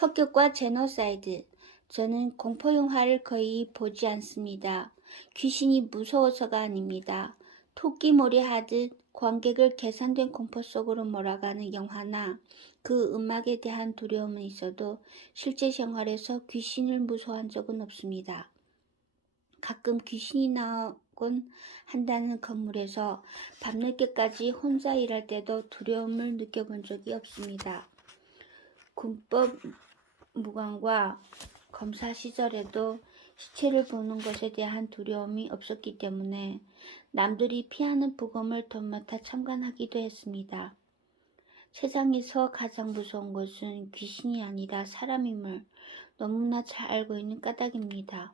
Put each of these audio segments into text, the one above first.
폭격과 제노사이드. 저는 공포 영화를 거의 보지 않습니다. 귀신이 무서워서가 아닙니다. 토끼몰이 하듯 관객을 계산된 공포 속으로 몰아가는 영화나 그 음악에 대한 두려움은 있어도 실제 생활에서 귀신을 무서워한 적은 없습니다. 가끔 귀신이 나오곤 한다는 건물에서 밤늦게까지 혼자 일할 때도 두려움을 느껴본 적이 없습니다. 군법 무관과 검사 시절에도 시체를 보는 것에 대한 두려움이 없었기 때문에 남들이 피하는 부검을 돕맡아 참관하기도 했습니다. 세상에서 가장 무서운 것은 귀신이 아니라 사람임을 너무나 잘 알고 있는 까닭입니다.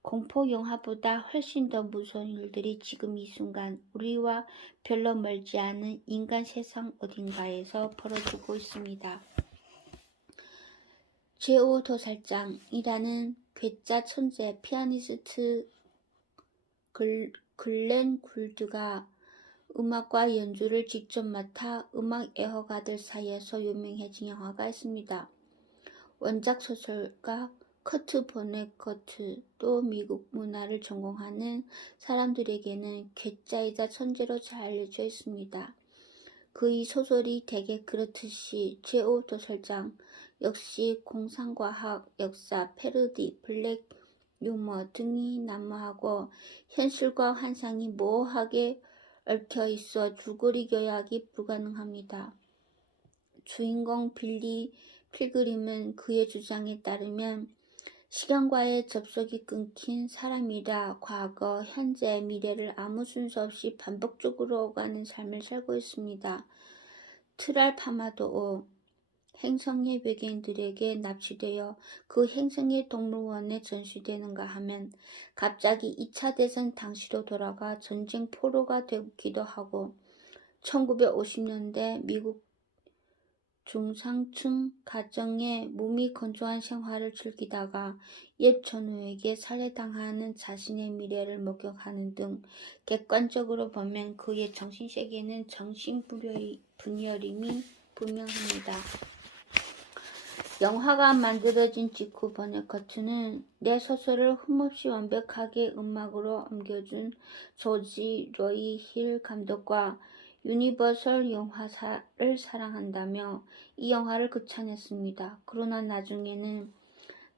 공포 영화보다 훨씬 더 무서운 일들이 지금 이 순간 우리와 별로 멀지 않은 인간 세상 어딘가에서 벌어지고 있습니다. 제5 도살장이라는 괴짜 천재 피아니스트 글렌 굴드가 음악과 연주를 직접 맡아 음악 애호가들 사이에서 유명해진 영화가 있습니다. 원작 소설가 커트 보네커트도 미국 문화를 전공하는 사람들에게는 괴짜이자 천재로 잘 알려져 있습니다. 그의 소설이 대개 그렇듯이 제5 도살장 역시 공상과학, 역사, 패러디, 블랙 유머 등이 난무하고 현실과 환상이 모호하게 얽혀 있어 줄거리 요약이 불가능합니다. 주인공 빌리 필그림은 그의 주장에 따르면 시간과의 접속이 끊긴 사람이라 과거, 현재, 미래를 아무 순서 없이 반복적으로 오가는 삶을 살고 있습니다. 트랄파마도오 행성의 외계인들에게 납치되어 그 행성의 동물원에 전시되는가 하면 갑자기 2차 대전 당시로 돌아가 전쟁 포로가 되기도 하고 1950년대 미국 중상층 가정의 몸이 건조한 생활을 즐기다가 옛 전우에게 살해당하는 자신의 미래를 목격하는 등 객관적으로 보면 그의 정신세계는 정신분열임이 분명합니다. 영화가 만들어진 직후 버네커트는 내 소설을 흠없이 완벽하게 음악으로 옮겨준 조지 로이 힐 감독과 유니버설 영화사를 사랑한다며 이 영화를 극찬했습니다. 그러나 나중에는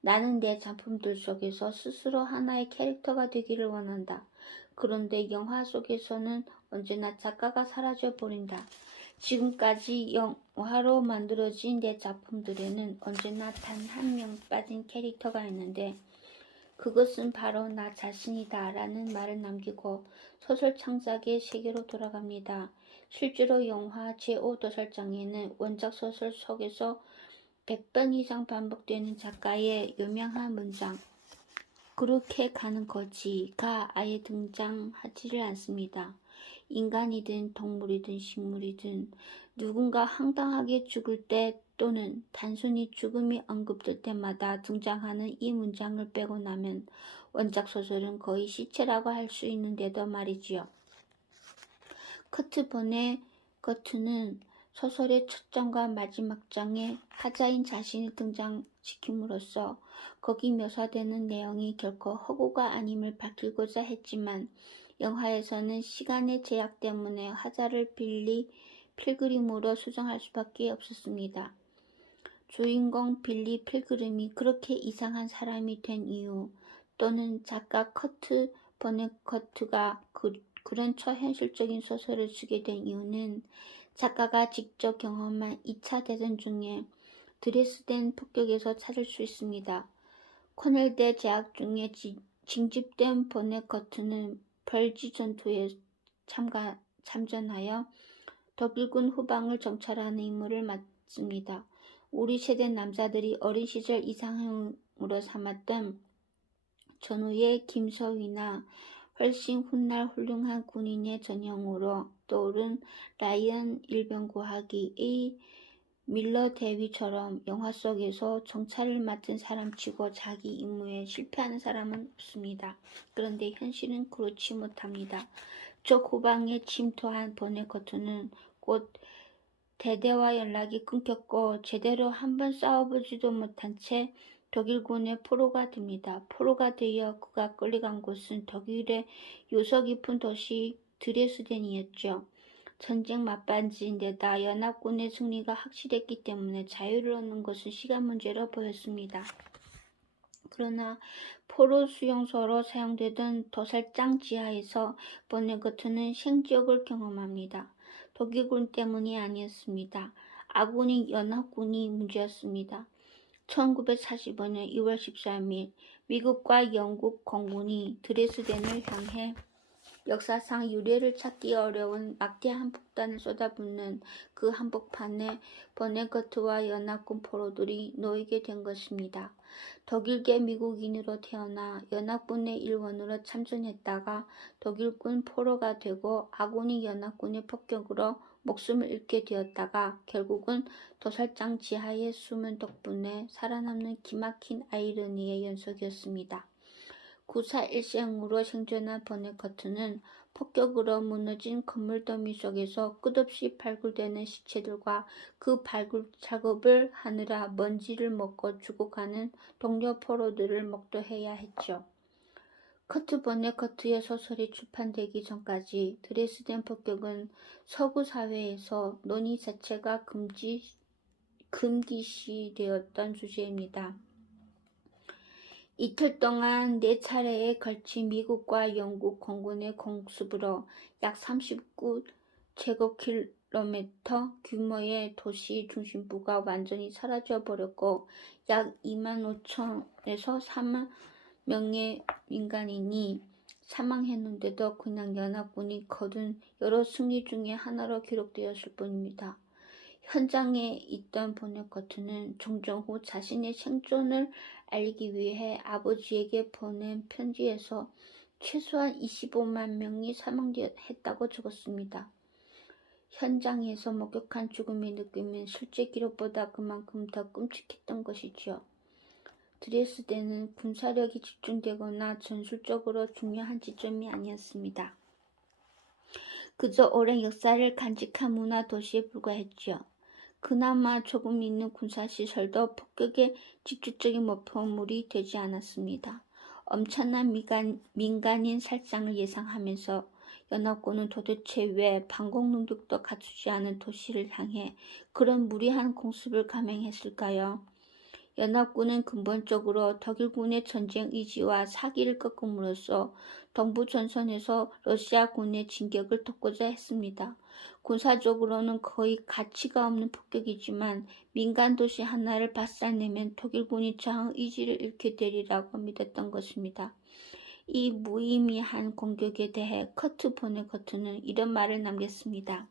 나는 내 작품들 속에서 스스로 하나의 캐릭터가 되기를 원한다. 그런데 영화 속에서는 언제나 작가가 사라져버린다. 지금까지 영화로 만들어진 내 작품들에는 언제나 단 한 명 빠진 캐릭터가 있는데 그것은 바로 나 자신이다 라는 말을 남기고 소설 창작의 세계로 돌아갑니다. 실제로 영화 제5 도살장에는 원작 소설 속에서 100번 이상 반복되는 작가의 유명한 문장 그렇게 가는 거지가 아예 등장하지를 않습니다. 인간이든 동물이든 식물이든 누군가 황당하게 죽을 때 또는 단순히 죽음이 언급될 때마다 등장하는 이 문장을 빼고 나면 원작 소설은 거의 시체라고 할 수 있는데도 말이지요. 커트 보네커트는 소설의 첫 장과 마지막 장에 하자인 자신을 등장시킴으로써 거기 묘사되는 내용이 결코 허구가 아님을 밝히고자 했지만 영화에서는 시간의 제약 때문에 하자를 빌리 필그림으로 수정할 수밖에 없었습니다. 주인공 빌리 필그림이 그렇게 이상한 사람이 된 이유 또는 작가 커트 버네커트가 그런 초현실적인 소설을 쓰게 된 이유는 작가가 직접 경험한 2차 대전 중에 드레스덴 폭격에서 찾을 수 있습니다. 코넬대 재학 중에 징집된 버네커트는 벌지 전투에 참전하여 독일군 후방을 정찰하는 임무를 맡습니다. 우리 세대 남자들이 어린 시절 이상형으로 삼았던 전후의 김서휘나 훨씬 훗날 훌륭한 군인의 전형으로 떠오른 라이언 일병구하기의 밀러 대위처럼 영화 속에서 정찰을 맡은 사람치고 자기 임무에 실패하는 사람은 없습니다. 그런데 현실은 그렇지 못합니다. 적 후방에 침투한 버네커트는 곧 대대와 연락이 끊겼고 제대로 한번 싸워보지도 못한 채 독일군의 포로가 됩니다. 포로가 되어 그가 끌려간 곳은 독일의 요서 깊은 도시 드레스덴이었죠. 전쟁 막바지인데다 연합군의 승리가 확실했기 때문에 자유를 얻는 것은 시간 문제로 보였습니다. 그러나 포로 수용소로 사용되던 도살장 지하에서 보네거트는 생지옥을 경험합니다. 독일군 때문이 아니었습니다. 아군인 연합군이 문제였습니다. 1945년 2월 13일 미국과 영국 공군이 드레스덴을 향해 역사상 유례를 찾기 어려운 막대한 폭탄을 쏟아붓는 그 한복판에 버네거트와 연합군 포로들이 놓이게 된 것입니다. 독일계 미국인으로 태어나 연합군의 일원으로 참전했다가 독일군 포로가 되고 아군이 연합군의 폭격으로 목숨을 잃게 되었다가 결국은 도살장 지하에 숨은 덕분에 살아남는 기막힌 아이러니의 연속이었습니다. 구사 일생으로 생존한 버네거트는 폭격으로 무너진 건물 더미 속에서 끝없이 발굴되는 시체들과 그 발굴 작업을 하느라 먼지를 먹고 죽어가는 동료 포로들을 목도해야 했죠. 커트 버네거트의 소설이 출판되기 전까지 드레스덴 폭격은 서구 사회에서 논의 자체가 금기시되었던 주제입니다. 이틀 동안 4차례에 걸친 미국과 영국 공군의 공습으로 약 39제곱킬로미터 규모의 도시 중심부가 완전히 사라져버렸고 약 25,000에서 3만 명의 민간인이 사망했는데도 그냥 연합군이 거둔 여러 승리 중에 하나로 기록되었을 뿐입니다. 현장에 있던 버네거트는 종전 후 자신의 생존을 알리기 위해 아버지에게 보낸 편지에서 최소한 25만 명이 사망했다고 적었습니다. 현장에서 목격한 죽음의 느낌은 실제 기록보다 그만큼 더 끔찍했던 것이지요. 드레스덴은 군사력이 집중되거나 전술적으로 중요한 지점이 아니었습니다. 그저 오랜 역사를 간직한 문화 도시에 불과했지요. 그나마 조금 있는 군사시설도 폭격의 직접적인 목표물이 되지 않았습니다. 엄청난 민간인 살상을 예상하면서 연합군은 도대체 왜 방공 능력도 갖추지 않은 도시를 향해 그런 무리한 공습을 감행했을까요? 연합군은 근본적으로 독일군의 전쟁 의지와 사기를 꺾음으로써 동부 전선에서 러시아군의 진격을 돕고자 했습니다. 군사적으로는 거의 가치가 없는 폭격이지만 민간 도시 하나를 박살내면 독일군이 저항 의지를 잃게 되리라고 믿었던 것입니다. 이 무의미한 공격에 대해 커트 버네거트는 이런 말을 남겼습니다.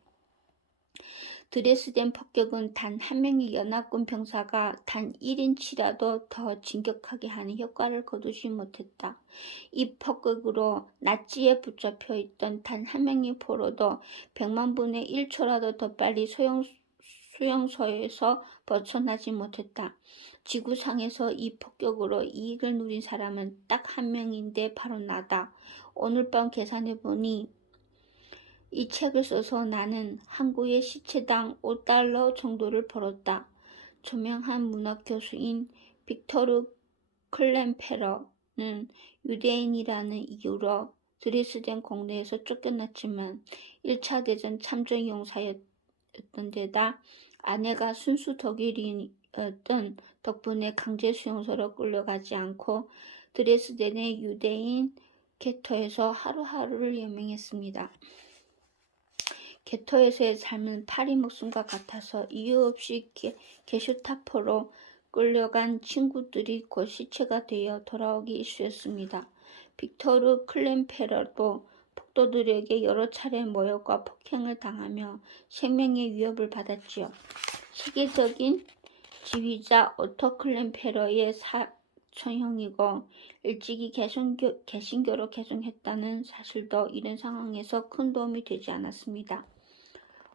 드레스덴 폭격은 단 한 명의 연합군 병사가 단 1인치라도 더 진격하게 하는 효과를 거두지 못했다. 이 폭격으로 나치에 붙잡혀 있던 단 한 명의 포로도 100만 분의 1초라도 더 빨리 수용소에서 벗어나지 못했다. 지구상에서 이 폭격으로 이익을 누린 사람은 딱 한 명인데 바로 나다. 오늘 밤 계산해보니 이 책을 써서 나는 항구의 시체당 $5 정도를 벌었다. 조명한 문학 교수인 빅토르 클렌페러는 유대인이라는 이유로 드레스덴 공내에서 쫓겨났지만 1차 대전 참전 용사였던 데다 아내가 순수 독일인이었던 덕분에 강제 수용소로 끌려가지 않고 드레스덴의 유대인 게토에서 하루하루를 연명했습니다. 게토에서의 삶은 파리 목숨과 같아서 이유 없이 게슈타포로 끌려간 친구들이 곧 시체가 되어 돌아오기 일쑤였습니다. 빅토르 클렌페러도 폭도들에게 여러 차례 모욕과 폭행을 당하며 생명의 위협을 받았지요. 세계적인 지휘자 오토 클렌페러의 사촌형이고 일찍이 개신교로 개종했다는 사실도 이런 상황에서 큰 도움이 되지 않았습니다.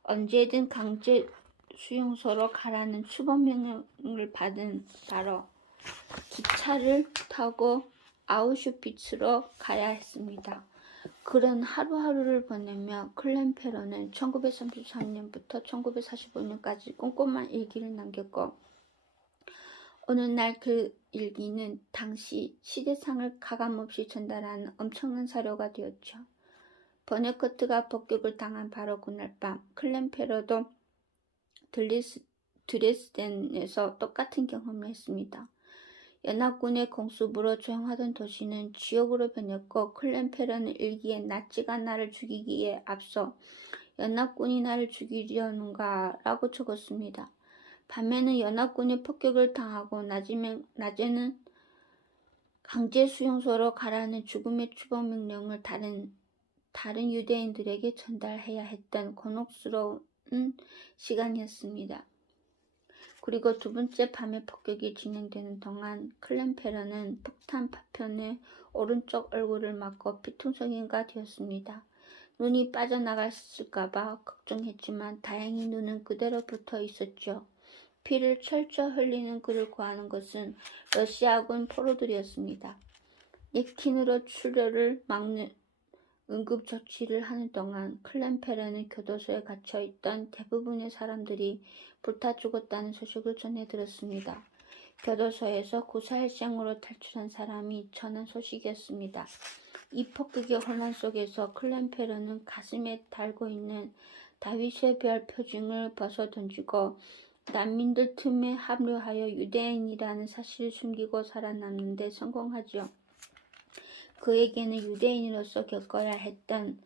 언제든 강제 수용소로 가라는 추범명령을 받은 바로 기차를 타고 아우슈비츠로 가야 했습니다. 그런 하루하루를 보내며 클랜페런은 1933년부터 1945년까지 꼼꼼한 일기를 남겼고, 어느 날 그 일기는 당시 시대상을 가감없이 전달하는 엄청난 사료가 되었죠. 버네커트가 폭격을 당한 바로 그날 밤, 클랜페러도 드레스덴에서 똑같은 경험을 했습니다. 연합군의 공습으로 조용하던 도시는 지옥으로 변했고, 클랜페런은 일기에 나치가 나를 죽이기에 앞서 연합군이 나를 죽이려는가 라고 적었습니다. 밤에는 연합군이 폭격을 당하고 낮에는 강제 수용소로 가라는 죽음의 추방 명령을 다른 유대인들에게 전달해야 했던 곤혹스러운 시간이었습니다. 그리고 두 번째 밤에 폭격이 진행되는 동안 클랜페런은 폭탄 파편에 오른쪽 얼굴을 맞고 피통성인가 되었습니다. 눈이 빠져나갔을까봐 걱정했지만 다행히 눈은 그대로 붙어 있었죠. 피를 철철 흘리는 그를 구하는 것은 러시아군 포로들이었습니다. 넥틴으로 출혈을 막는 응급조치를 하는 동안 클랜페런은 교도소에 갇혀있던 대부분의 사람들이 불타 죽었다는 소식을 전해 들었습니다. 교도소에서 구사일생으로 탈출한 사람이 전한 소식이었습니다. 이 폭격의 혼란 속에서 클랜페런은 가슴에 달고 있는 다윗의 별 표징을 벗어 던지고 난민들 틈에 합류하여 유대인이라는 사실을 숨기고 살아남는 데 성공하죠. 그에게는 유대인으로서 겪어야 했던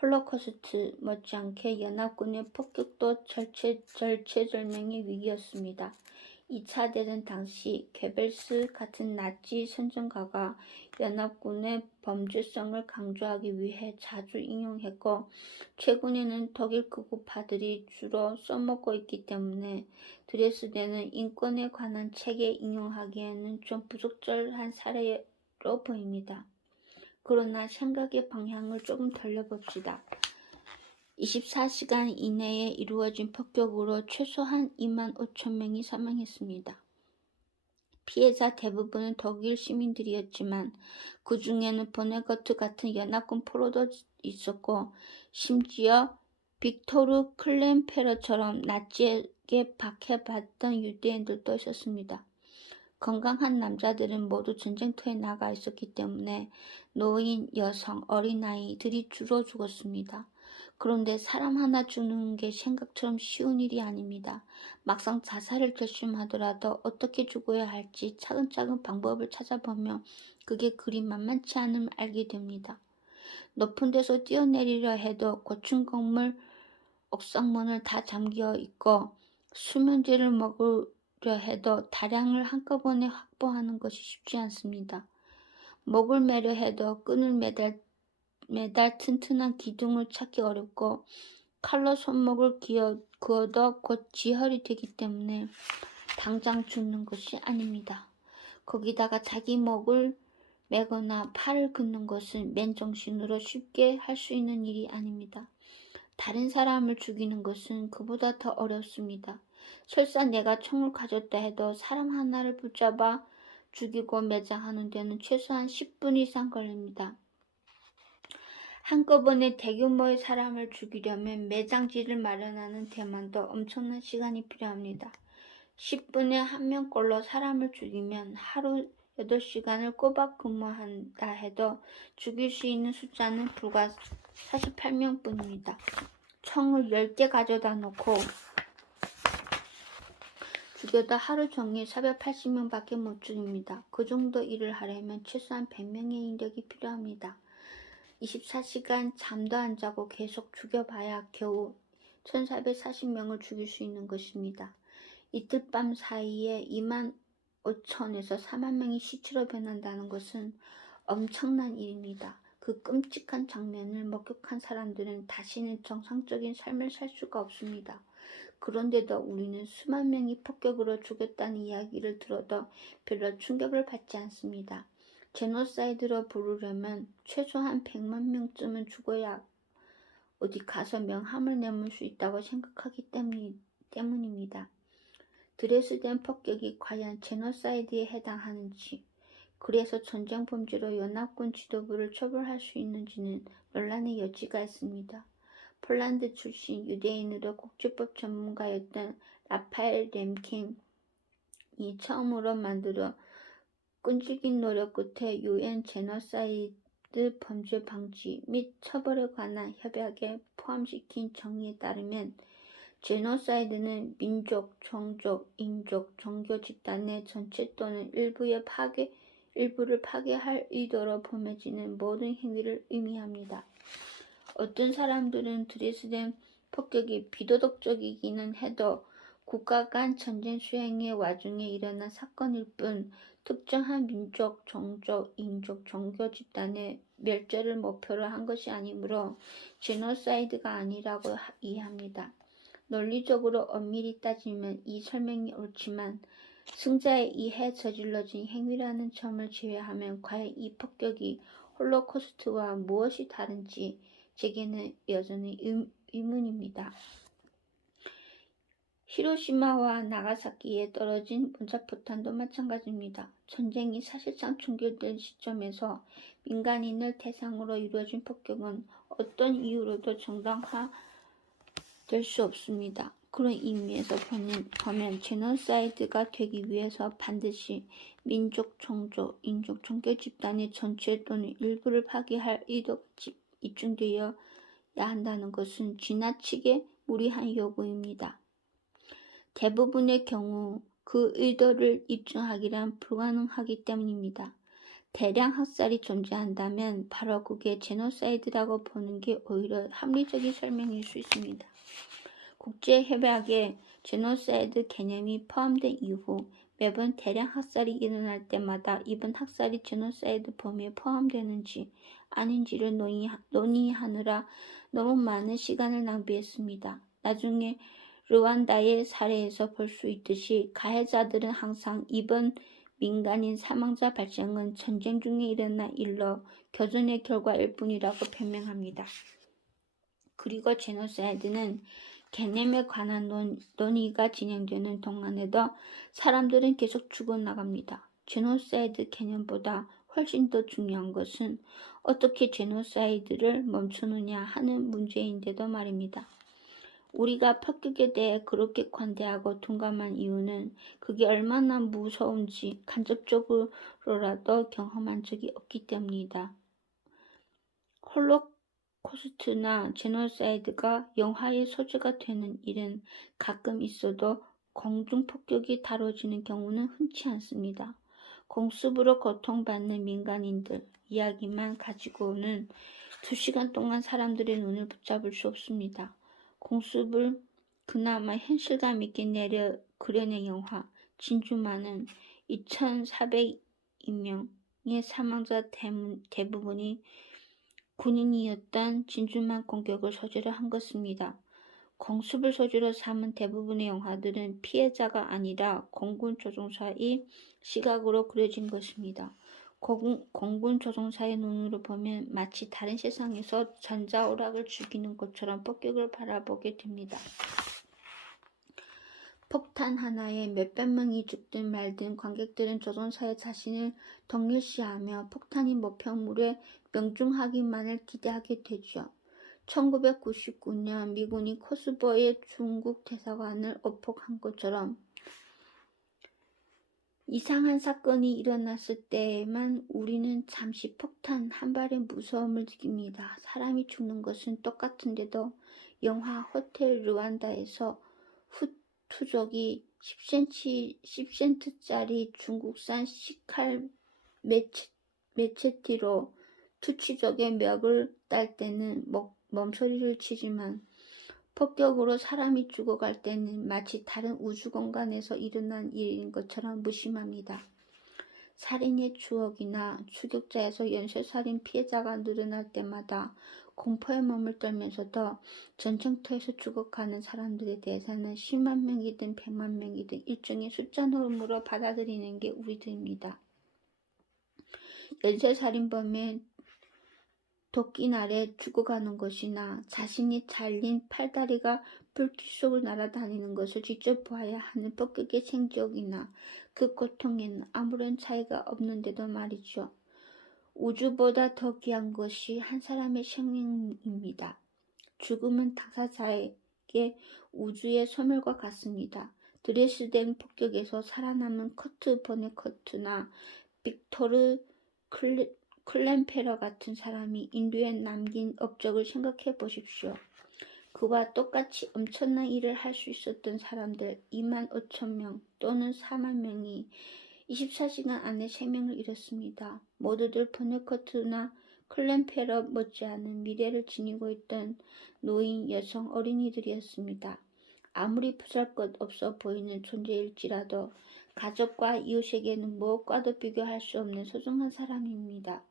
홀로코스트 못지않게 연합군의 폭격도 절체절명의 위기였습니다. 2차 대전 당시 괴벨스 같은 나치 선전가가 연합군의 범죄성을 강조하기 위해 자주 인용했고, 최근에는 독일 극우파들이 주로 써먹고 있기 때문에 드레스덴은 인권에 관한 책에 인용하기에는 좀 부적절한 사례로 보입니다. 그러나 생각의 방향을 조금 돌려봅시다. 24시간 이내에 이루어진 폭격으로 최소한 25,000명이 사망했습니다. 피해자 대부분은 독일 시민들이었지만 그 중에는 버네거트 같은 연합군 포로도 있었고, 심지어 빅토르 클랜페러처럼 나치에게 박해받던 유대인들도 있었습니다. 건강한 남자들은 모두 전쟁터에 나가 있었기 때문에 노인, 여성, 어린아이들이 주로 죽었습니다. 그런데 사람 하나 죽는 게 생각처럼 쉬운 일이 아닙니다. 막상 자살을 결심하더라도 어떻게 죽어야 할지 차근차근 방법을 찾아보며 그게 그리 만만치 않음을 알게 됩니다. 높은 데서 뛰어내리려 해도 고층 건물 옥상문을 다 잠겨 있고, 수면제를 먹으려 해도 다량을 한꺼번에 확보하는 것이 쉽지 않습니다. 목을 매려 해도 끈을 매달 튼튼한 기둥을 찾기 어렵고, 칼로 손목을 그어도 곧 지혈이 되기 때문에 당장 죽는 것이 아닙니다. 거기다가 자기 목을 매거나 팔을 긋는 것은 맨정신으로 쉽게 할 수 있는 일이 아닙니다. 다른 사람을 죽이는 것은 그보다 더 어렵습니다. 설사 내가 총을 가졌다 해도 사람 하나를 붙잡아 죽이고 매장하는 데는 최소한 10분 이상 걸립니다. 한꺼번에 대규모의 사람을 죽이려면 매장지를 마련하는 데만도 엄청난 시간이 필요합니다. 10분에 한 명꼴로 사람을 죽이면 하루 8시간을 꼬박 근무한다 해도 죽일 수 있는 숫자는 불과 48명뿐입니다. 총을 10개 가져다 놓고 죽여도 하루 종일 480명밖에 못 죽입니다. 그 정도 일을 하려면 최소한 100명의 인력이 필요합니다. 24시간 잠도 안 자고 계속 죽여봐야 겨우 1440명을 죽일 수 있는 것입니다. 이틀 밤 사이에 25,000에서 40,000명이 시체로 변한다는 것은 엄청난 일입니다. 그 끔찍한 장면을 목격한 사람들은 다시는 정상적인 삶을 살 수가 없습니다. 그런데도 우리는 수만 명이 폭격으로 죽였다는 이야기를 들어도 별로 충격을 받지 않습니다. 제노사이드로 부르려면 최소한 100만 명쯤은 죽어야 어디 가서 명함을 내밀 수 있다고 생각하기 때문입니다. 드레스덴 폭격이 과연 제노사이드에 해당하는지, 그래서 전쟁 범죄로 연합군 지도부를 처벌할 수 있는지는 논란의 여지가 있습니다. 폴란드 출신 유대인으로 국제법 전문가였던 라파엘 렘킨이 처음으로 만들어 끈질긴 노력 끝에 UN 제노사이드 범죄 방지 및 처벌에 관한 협약에 포함시킨 정의에 따르면 제노사이드는 민족, 종족, 인종, 종교 집단의 전체 또는 일부를 파괴할 의도로 범해지는 모든 행위를 의미합니다. 어떤 사람들은 드레스덴 폭격이 비도덕적이기는 해도 국가 간 전쟁 수행의 와중에 일어난 사건일 뿐 특정한 민족, 종족, 인종, 종교 집단의 멸절을 목표로 한 것이 아니므로 제노사이드가 아니라고 이해합니다. 논리적으로 엄밀히 따지면 이 설명이 옳지만 승자에 의해 저질러진 행위라는 점을 제외하면 과연 이 폭격이 홀로코스트와 무엇이 다른지 제게는 여전히 의문입니다. 히로시마와 나가사키에 떨어진 원자포탄도 마찬가지입니다. 전쟁이 사실상 종결된 시점에서 민간인을 대상으로 이루어진 폭격은 어떤 이유로도 정당화될 수 없습니다. 그런 의미에서 보면 제노사이드가 되기 위해서 반드시 민족, 종족, 인종, 종교 집단의 전체 또는 일부를 파괴할 의도가 입증되어야 한다는 것은 지나치게 무리한 요구입니다. 대부분의 경우 그 의도를 입증하기란 불가능하기 때문입니다. 대량 학살이 존재한다면 바로 그게 제노사이드라고 보는 게 오히려 합리적인 설명일 수 있습니다. 국제협약에 제노사이드 개념이 포함된 이후 매번 대량 학살이 일어날 때마다 이번 학살이 제노사이드 범위에 포함되는지 아닌지를 논의하느라 너무 많은 시간을 낭비했습니다. 나중에 르완다의 사례에서 볼 수 있듯이 가해자들은 항상 이번 민간인 사망자 발생은 전쟁 중에 일어난 일로 교전의 결과일 뿐이라고 변명합니다. 그리고 제노사이드는 개념에 관한 논의가 진행되는 동안에도 사람들은 계속 죽어나갑니다. 제노사이드 개념보다 훨씬 더 중요한 것은 어떻게 제노사이드를 멈추느냐 하는 문제인데도 말입니다. 우리가 폭격에 대해 그렇게 관대하고 둔감한 이유는 그게 얼마나 무서운지 간접적으로라도 경험한 적이 없기 때문이다. 홀로코스트나 제노사이드가 영화의 소재가 되는 일은 가끔 있어도 공중폭격이 다뤄지는 경우는 흔치 않습니다. 공습으로 고통받는 민간인들 이야기만 가지고는 2시간 동안 사람들의 눈을 붙잡을 수 없습니다. 공습을 그나마 현실감 있게 그려낸 영화 진주만은 2,402명의 사망자 대부분이 군인이었던 진주만 공격을 소재로 한 것입니다. 공습을 소재로 삼은 대부분의 영화들은 피해자가 아니라 공군 조종사의 시각으로 그려진 것입니다. 공군 조종사의 눈으로 보면 마치 다른 세상에서 전자오락을 즐기는 것처럼 폭격을 바라보게 됩니다. 폭탄 하나에 몇백 명이 죽든 말든 관객들은 조종사의 자신을 동일시하며 폭탄이 목표물에 명중하기만을 기대하게 되죠. 1999년 미군이 코소보의 중국 대사관을 오폭한 것처럼 이상한 사건이 일어났을 때에만 우리는 잠시 폭탄 한 발의 무서움을 느낍니다. 사람이 죽는 것은 똑같은데도 영화 호텔 르완다에서 투족이 10센트짜리 중국산 시칼 매체티로 투치족의 멱을 딸 때는 멈소리를 치지만 폭격으로 사람이 죽어갈 때는 마치 다른 우주공간에서 일어난 일인 것처럼 무심합니다. 살인의 추억이나 추격자에서 연쇄살인 피해자가 늘어날 때마다 공포의 몸을 떨면서도 전쟁터에서 죽어가는 사람들에 대해서는 10만 명이든 100만 명이든 일종의 숫자 노름으로 받아들이는 게 우리들입니다. 연쇄살인범의 도끼날에 죽어가는 것이나 자신이 잘린 팔다리가 불길 속을 날아다니는 것을 직접 보아야 하는 폭격의 생적이나 그 고통에는 아무런 차이가 없는데도 말이죠. 우주보다 더 귀한 것이 한 사람의 생명입니다. 죽음은 당사자에게 우주의 소멸과 같습니다. 드레스덴 폭격에서 살아남은 커트 버네커트나 빅토르 클렌페러 같은 사람이 인류에 남긴 업적을 생각해 보십시오. 그와 똑같이 엄청난 일을 할 수 있었던 사람들 25,000명 또는 40,000명이 24시간 안에 생명을 잃었습니다. 모두들 버네커트나 클렌페러 못지않은 미래를 지니고 있던 노인, 여성, 어린이들이었습니다. 아무리 보잘것없어 보이는 존재일지라도 가족과 이웃에게는 무엇과도 비교할 수 없는 소중한 사람입니다.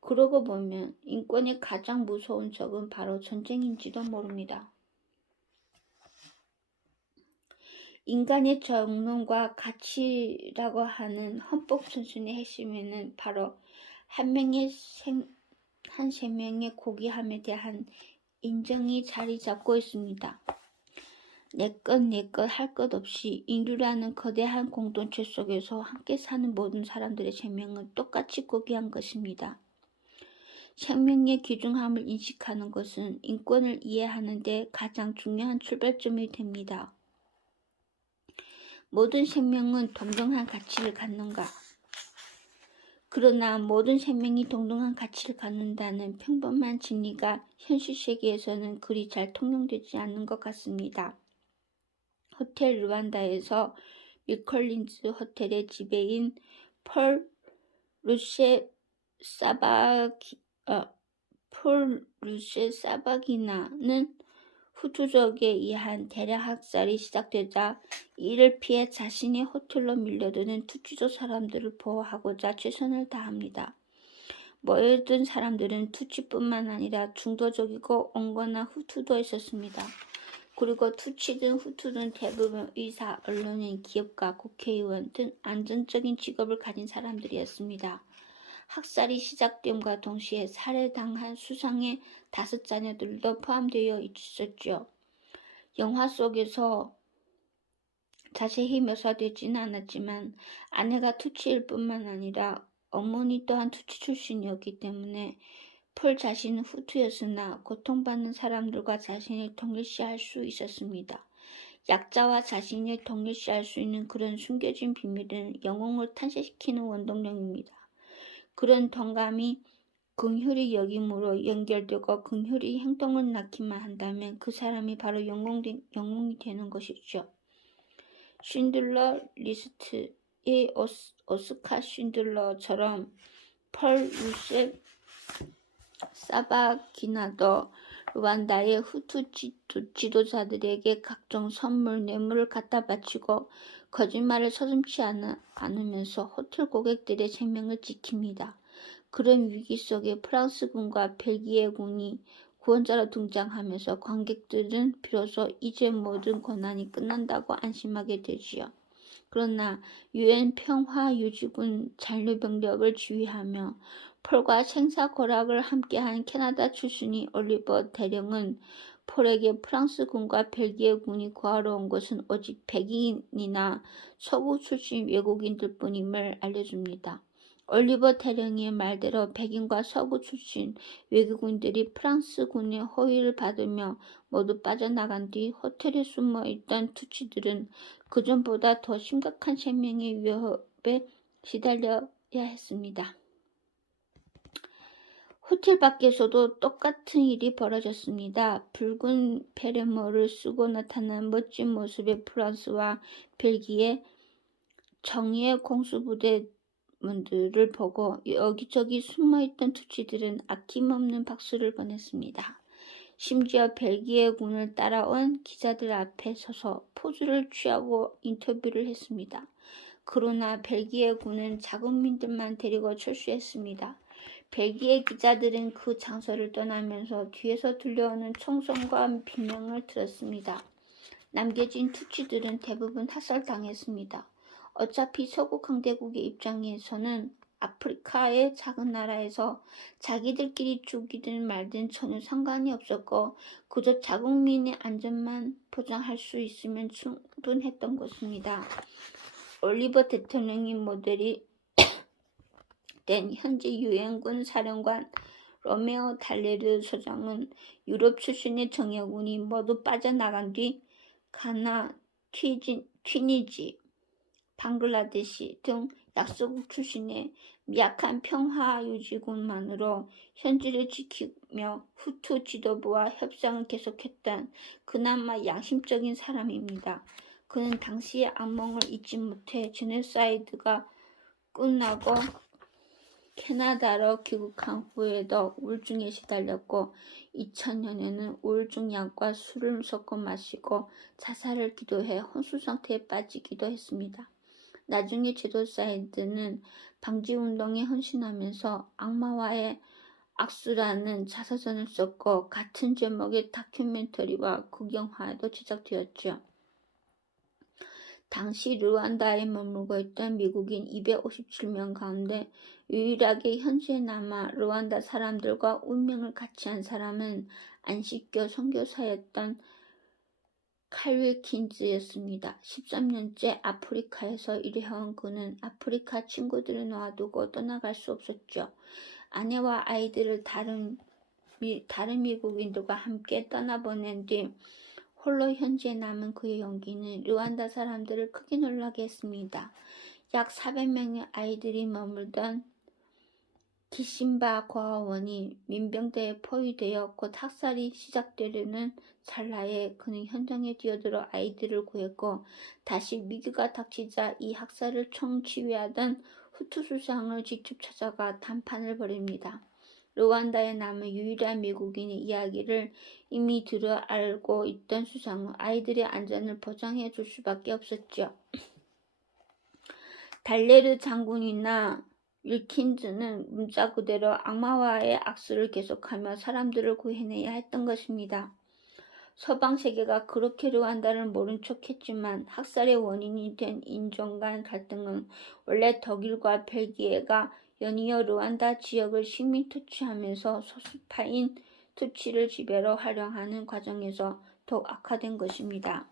그러고 보면 인권의 가장 무서운 적은 바로 전쟁인지도 모릅니다. 인간의 정론과 가치라고 하는 헌법순순의 핵심에는 바로 한 생명의 고귀함에 대한 인정이 자리 잡고 있습니다. 내 것 할 것 없이 인류라는 거대한 공동체 속에서 함께 사는 모든 사람들의 생명은 똑같이 고귀한 것입니다. 생명의 귀중함을 인식하는 것은 인권을 이해하는 데 가장 중요한 출발점이 됩니다. 모든 생명은 동등한 가치를 갖는가? 그러나 모든 생명이 동등한 가치를 갖는다는 평범한 진리가 현실 세계에서는 그리 잘 통용되지 않는 것 같습니다. 호텔 르완다에서 밀컬린즈 호텔의 지배인 폴 루셰 사바기나는 후투족에 의한 대량 학살이 시작되자 이를 피해 자신의 호텔로 밀려드는 투치족 사람들을 보호하고자 최선을 다합니다. 모여든 사람들은 투치뿐만 아니라 중도적이고 온건한 후투도 있었습니다. 그리고 투치든 후투든 대부분 의사, 언론인, 기업가, 국회의원 등 안정적인 직업을 가진 사람들이었습니다. 학살이 시작됨과 동시에 살해당한 수상의 5자녀들도 포함되어 있었죠. 영화 속에서 자세히 묘사되지는 않았지만 아내가 투치일 뿐만 아니라 어머니 또한 투치 출신이었기 때문에 폴 자신은 후투였으나 고통받는 사람들과 자신을 동일시할 수 있었습니다. 약자와 자신을 동일시할 수 있는 그런 숨겨진 비밀은 영웅을 탄생시키는 원동력입니다. 그런 동감이 긍휼히 여김으로 연결되고 긍휼히 행동을 낳기만 한다면 그 사람이 바로 영웅이 되는 것이죠. 쉰들러 리스트의 오스카 쉰들러처럼 펄 루셉 사바기나도 루안다의 후투 지도자들에게 각종 선물, 뇌물을 갖다 바치고 거짓말을 서슴지 않으면서 호텔 고객들의 생명을 지킵니다. 그런 위기 속에 프랑스군과 벨기에군이 구원자로 등장하면서 관객들은 비로소 이제 모든 고난이 끝난다고 안심하게 되지요. 그러나 유엔 평화유지군 잔류병력을 지휘하며 폴과 생사고락을 함께한 캐나다 출신의 올리버 대령은 폴에게 프랑스군과 벨기에군이 구하러 온 것은 오직 백인이나 서구 출신 외국인들뿐임을 알려줍니다. 올리버 대령의 말대로 백인과 서구 출신 외국인들이 프랑스군의 호위를 받으며 모두 빠져나간 뒤 호텔에 숨어있던 투치들은 그전보다 더 심각한 생명의 위협에 시달려야 했습니다. 호텔 밖에서도 똑같은 일이 벌어졌습니다. 붉은 페레모를 쓰고 나타난 멋진 모습의 프랑스와 벨기에 정예의 공수부대원들을 보고 여기저기 숨어있던 투치들은 아낌없는 박수를 보냈습니다. 심지어 벨기에군을 따라온 기자들 앞에 서서 포즈를 취하고 인터뷰를 했습니다. 그러나 벨기에군은 자국민들만 데리고 철수했습니다. 벨기에 기자들은 그 장소를 떠나면서 뒤에서 들려오는 총성과 비명을 들었습니다. 남겨진 투치들은 대부분 학살당했습니다. 어차피 서구 강대국의 입장에서는 아프리카의 작은 나라에서 자기들끼리 죽이든 말든 전혀 상관이 없었고 그저 자국민의 안전만 보장할 수 있으면 충분했던 것입니다. 올리버 대통령이 모델이 된 현재 유엔군 사령관 로메오 달레르 소장은 유럽 출신의 정예군이 모두 빠져나간 뒤 가나, 튀니지, 방글라데시 등 약소국 출신의 미약한 평화유지군만으로 현지를 지키며 후투 지도부와 협상을 계속했던 그나마 양심적인 사람입니다. 그는 당시의 악몽을 잊지 못해 제노사이드가 끝나고 캐나다로 귀국한 후에도 우울증에 시달렸고 2000년에는 우울증 약과 술을 섞어 마시고 자살을 기도해 혼수 상태에 빠지기도 했습니다. 나중에 제노사이드는 방지운동에 헌신하면서 악마와의 악수라는 자서전을 썼고 같은 제목의 다큐멘터리와 극영화도 제작되었죠. 당시 르완다에 머물고 있던 미국인 257명 가운데 유일하게 현지에 남아 르완다 사람들과 운명을 같이 한 사람은 안식교 선교사였던 칼 윌킨즈였습니다. 13년째 아프리카에서 일해온 그는 아프리카 친구들을 놔두고 떠나갈 수 없었죠. 아내와 아이들을 다른 미국인들과 함께 떠나보낸 뒤 홀로 현지에 남은 그의 용기는 르완다 사람들을 크게 놀라게 했습니다. 약 400명의 아이들이 머물던 기신바 고아원이 민병대에 포위되어 곧 학살이 시작되려는 찰나에 그는 현장에 뛰어들어 아이들을 구했고 다시 위기가 닥치자 이 학살을 총지휘하던 후투 수상을 직접 찾아가談판을 벌입니다. 르완다에 남은 유일한 미국인의 이야기를 이미 들어 알고 있던 수상은 아이들의 안전을 보장해 줄 수밖에 없었죠. 달레르 장군이나 윌킨즈는 문자 그대로 악마와의 악수를 계속하며 사람들을 구해내야 했던 것입니다. 서방 세계가 그렇게 르완다를 모른 척했지만 학살의 원인이 된 인종 간 갈등은 원래 독일과 벨기에가 연이어 르완다 지역을 식민 투치하면서 소수파인 투치를 지배로 활용하는 과정에서 더욱 악화된 것입니다.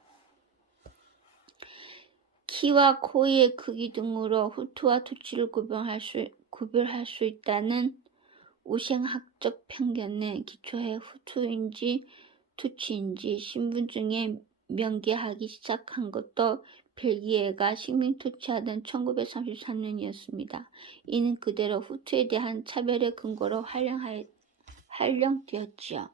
키와 코의 크기 등으로 후투와 투치를 구별할 수 있다는 우생학적 편견에 기초해 후투인지 투치인지 신분증에 명기하기 시작한 것도 벨기에가 식민 투치하던 1933년이었습니다. 이는 그대로 후투에 대한 차별의 근거로 활용되었지요.